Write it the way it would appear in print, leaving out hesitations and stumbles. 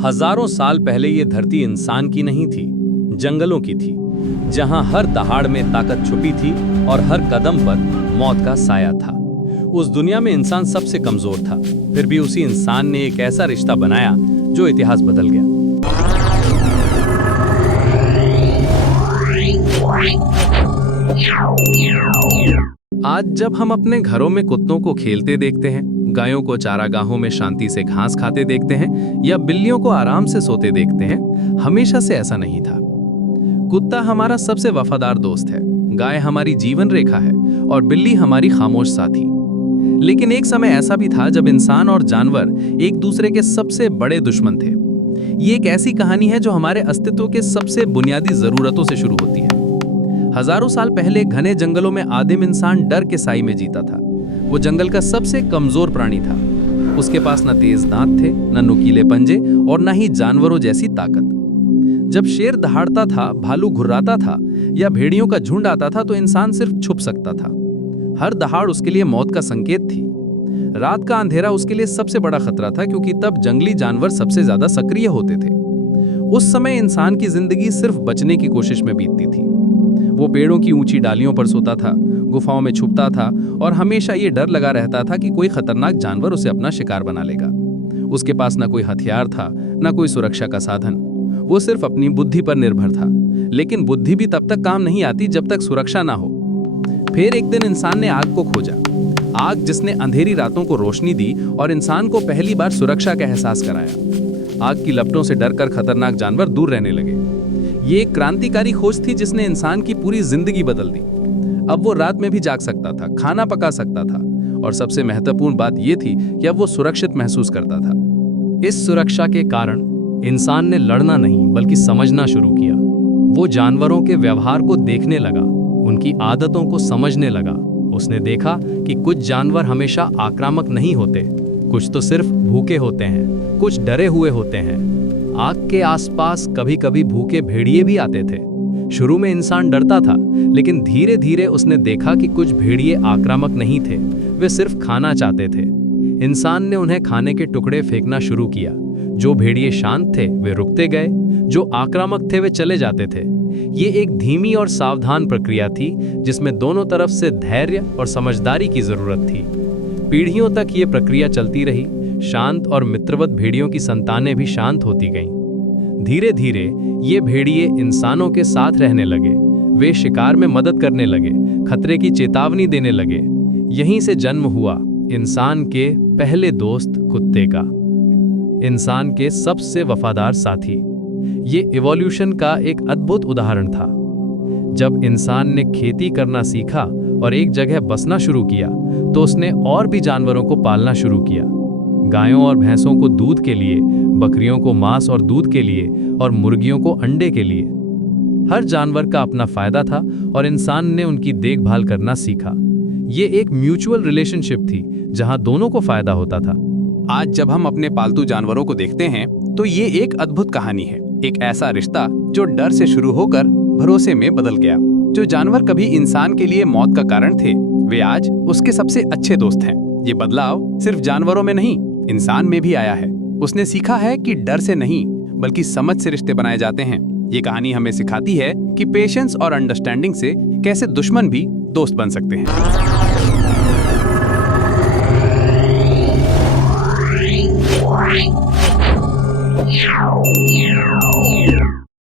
हजारों साल पहले ये धरती इंसान की नहीं थी, जंगलों की थी, जहां हर दहाड़ में ताकत छुपी थी और हर कदम पर मौत का साया था। उस दुनिया में इंसान सबसे कमजोर था, फिर भी उसी इंसान ने एक ऐसा रिश्ता बनाया जो इतिहास बदल गया। आज जब हम अपने घरों में कुत्तों को खेलते देखते हैं, गायों को चारागाहों में शांति से घास खाते देखते हैं या बिल्लियों को आराम से सोते देखते हैं, हमेशा से ऐसा नहीं था। कुत्ता हमारा सबसे वफादार दोस्त है, गाय हमारी जीवन रेखा है और बिल्ली हमारी खामोश साथी। लेकिन एक समय ऐसा भी था जब इंसान और जानवर एक दूसरे के सबसे बड़े दुश्मन थे। ये एक ऐसी कहानी है जो हमारे अस्तित्व के सबसे बुनियादी जरूरतों से शुरू होती है। हजारों साल पहले घने जंगलों में आदिम इंसान डर के साई में जीता था। वो जंगल का सबसे कमजोर प्राणी था। उसके पास न तेज दांत थे, न नुकीले पंजे और न ही जानवरों जैसी ताकत। जब शेर दहाड़ता था, भालू घुर्राता था या भेड़ियों का झुंड आता था तो इंसान सिर्फ छुप सकता था। हर दहाड़ उसके लिए मौत का संकेत थी। रात का अंधेरा उसके लिए सबसे बड़ा खतरा था, क्योंकि तब जंगली जानवर सबसे ज्यादा सक्रिय होते थे। उस समय इंसान की जिंदगी सिर्फ बचने की कोशिश में बीतती थी। वो पेड़ों की ऊंची डालियों पर सोता था, गुफाओं में छुपता था और हमेशा ये डर लगा रहता था कि कोई खतरनाक जानवर उसे अपना शिकार बना लेगा। उसके पास न कोई हथियार था, न कोई सुरक्षा का साधन। वो सिर्फ अपनी बुद्धि पर निर्भर था। लेकिन बुद्धि भी तब तक काम नहीं आती जब तक सुरक्षा ना हो। फिर एक दिन इंसान ने आग को खोजा, आग जिसने अंधेरी रातों को रोशनी दी और इंसान को पहली बार सुरक्षा का एहसास कराया। आग की लपटों से डरकर खतरनाक जानवर दूर रहने लगे। ये एक क्रांतिकारी खोज थी जिसने इंसान की पूरी जिंदगी बदल दी। अब वो रात में भी जाग सकता था, खाना पका सकता था और सबसे महत्वपूर्ण बात ये थी कि अब वो सुरक्षित महसूस करता था। इस सुरक्षा के कारण इंसान ने लड़ना नहीं बल्कि समझना शुरू किया। वो जानवरों के व्यवहार को देखने लगा, उनकी आदतों को समझने लगा। उसने देखा कि कुछ जानवर हमेशा आक्रामक नहीं होते, कुछ तो सिर्फ भूखे होते हैं, कुछ डरे हुए होते हैं। आग के आसपास कभी कभी भूखे भेड़िए भी आते थे। शुरू में इंसान डरता था, लेकिन धीरे धीरे उसने देखा कि कुछ भेड़िए आक्रामक नहीं थे, वे सिर्फ खाना चाहते थे। इंसान ने उन्हें खाने के टुकड़े फेंकना शुरू किया। जो भेड़िए शांत थे वे रुकते गए, जो आक्रामक थे वे चले जाते थे। ये एक धीमी और सावधान प्रक्रिया थी जिसमें दोनों तरफ से धैर्य और समझदारी की जरूरत थी। पीढ़ियों तक ये प्रक्रिया चलती रही। शांत और मित्रवत भेड़ियों की संतानें भी शांत होती गईं। धीरे धीरे ये भेड़िए इंसानों के साथ रहने लगे। वे शिकार में मदद करने लगे, खतरे की चेतावनी देने लगे। यहीं से जन्म हुआ इंसान के पहले दोस्त कुत्ते का, इंसान के सबसे वफादार साथी। ये इवोल्यूशन का एक अद्भुत उदाहरण था। जब इंसान ने खेती करना सीखा और एक जगह बसना शुरू किया तो उसने और भी जानवरों को पालना शुरू किया। गायों और भैंसों को दूध के लिए, बकरियों को मांस और दूध के लिए और मुर्गियों को अंडे के लिए। हर जानवर का अपना फायदा था और इंसान ने उनकी देखभाल करना सीखा। ये एक म्यूचुअल रिलेशनशिप थी जहां दोनों को फायदा होता था। आज जब हम अपने पालतू जानवरों को देखते हैं तो ये एक अद्भुत कहानी है। एक ऐसा रिश्ता जो डर से शुरू होकर भरोसे में बदल गया। जो जानवर कभी इंसान के लिए मौत का कारण थे, वे आज उसके सबसे अच्छे दोस्त हैं। ये बदलाव सिर्फ जानवरों में नहीं, इंसान में भी आया है। उसने सीखा है कि डर से नहीं बल्कि समझ से रिश्ते बनाए जाते हैं। ये कहानी हमें सिखाती है कि पेशेंस और अंडरस्टैंडिंग से कैसे दुश्मन भी दोस्त बन सकते हैं।